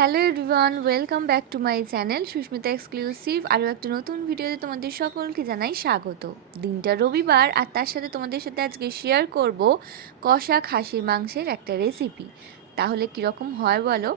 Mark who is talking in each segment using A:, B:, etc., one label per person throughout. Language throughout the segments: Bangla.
A: Hello everyone, welcome back to my channel Susmita exclusive. আরও একটা নতুন ভিডিওতে তোমাদের সকলকে জানাই স্বাগত। দিনটা রবিবার আর তার সাথে তোমাদের সাথে আজকে শেয়ার করব কষা খাসির মাংসের একটা রেসিপি তাহলে কীরকম হয় বলো?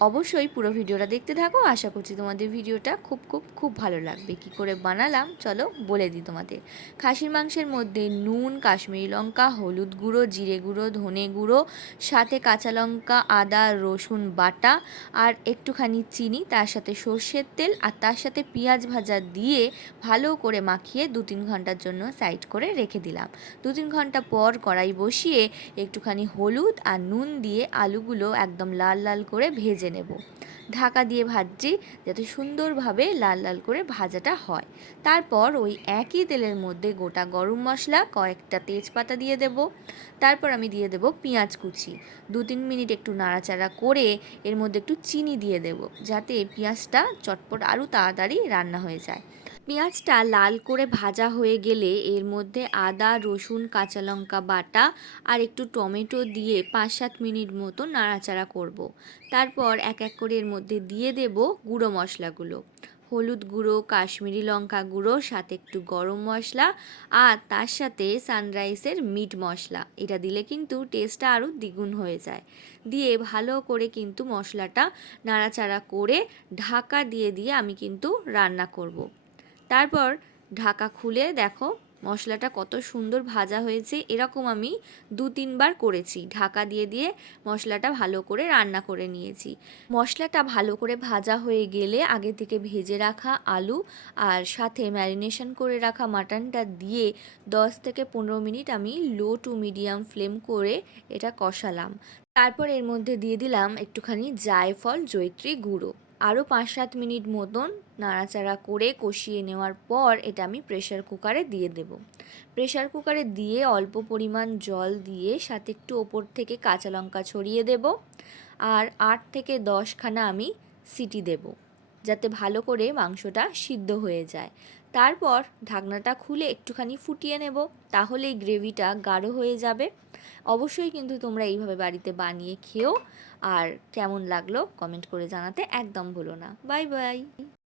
A: অবশ্যই পুরো ভিডিওটা দেখতে থাকো। আশা করছি তোমাদের ভিডিওটা খুব খুব খুব ভালো লাগবে। কি করে বানালাম? চলো বলে দিই তোমাদের। খাসির মাংসের মধ্যে নুন, কাশ্মীরি লঙ্কা, হলুদ গুঁড়ো, জিরে গুঁড়ো, ধনে গুঁড়ো, সাথে কাঁচা লঙ্কা, আদা, রসুন বাটা আর একটুখানি চিনি, তার সাথে সর্ষের তেল আর তার সাথে পেঁয়াজ ভাজা দিয়ে ভালো করে মাখিয়ে দু তিন ঘণ্টার জন্য সাইড করে রেখে দিলাম। দু তিন ঘণ্টা পর কড়াই বসিয়ে একটুখানি হলুদ আর নুন দিয়ে আলুগুলো একদম লাল লাল করে ভেজে ভেজে নেব। ঢাকা দিয়ে ভাজছি যাতে সুন্দরভাবে লাল লাল করে ভাজাটা হয়। তারপর ওই একই তেলের মধ্যে গোটা গরম মশলা, কয়েকটা তেজপাতা দিয়ে দেব। তারপর আমি দিয়ে দেব পেঁয়াজ কুচি। দু তিন মিনিট একটু নাড়াচাড়া করে এর মধ্যে একটু চিনি দিয়ে দেব, যাতে পেঁয়াজটা চটপট আরও তাড়াতাড়ি রান্না হয়ে যায়। পেঁয়াজটা লাল করে ভাজা হয়ে গেলে এর মধ্যে আদা, রসুন, কাঁচা লঙ্কা বাটা আর একটু টমেটো দিয়ে পাঁচ সাত মিনিট মতো নাড়াচাড়া করব। তারপর এক এক করে এর মধ্যে দিয়ে দেব গুঁড়ো মশলাগুলো হলুদ গুঁড়ো, কাশ্মীরি লঙ্কা গুঁড়ো, সাথে একটু গরম মশলা আর তার সাথে সানরাইসের মিট মশলা এটা দিলে কিন্তু টেস্টটা আরও দ্বিগুণ হয়ে যায় দিয়ে ভালো করে কিন্তু মশলাটা নাড়াচাড়া করে ঢাকা দিয়ে দিয়ে আমি কিন্তু রান্না করব। তারপর ঢাকা খুলে দেখো মশলাটা কত সুন্দর ভাজা হয়েছে, এরকম আমি দু তিনবার করেছি। ঢাকা দিয়ে দিয়ে মশলাটা ভালো করে রান্না করে নিয়েছি। মশলাটা ভালো করে ভাজা হয়ে গেলে আগে থেকে ভেজে রাখা আলু আর সাথে ম্যারিনেশন করে রাখা মাটনটা দিয়ে দশ থেকে পনেরো মিনিট আমি লো টু মিডিয়াম ফ্লেম করে এটা কষালাম। তারপর এর মধ্যে দিয়ে দিলাম একটুখানি জায়ফল জৈত্রী গুঁড়ো। আরও পাঁচ সাত মিনিট মতন নাড়াচাড়া করে কষিয়ে নেওয়ার পর এটা আমি প্রেশার কুকারে দিয়ে দেব। প্রেশার কুকারে দিয়ে অল্প পরিমাণ জল দিয়ে সাথে একটু ওপর থেকে কাঁচা লঙ্কা ছড়িয়ে দেব আর আট থেকে দশখানা আমি সিটি দেব যাতে ভালো করে মাংসটা সিদ্ধ হয়ে যায়। তারপর ঢাকনাটা খুলে একটুখানি ফুটিয়ে নেব, তাহলেই গ্রেভিটা গাঢ় হয়ে যাবে। অবশ্যই কিন্তু তোমরা এইভাবে বাড়িতে বানিয়ে খেও। আর কেমন লাগল কমেন্ট করে জানাতে একদম ভুলো না। Bye bye.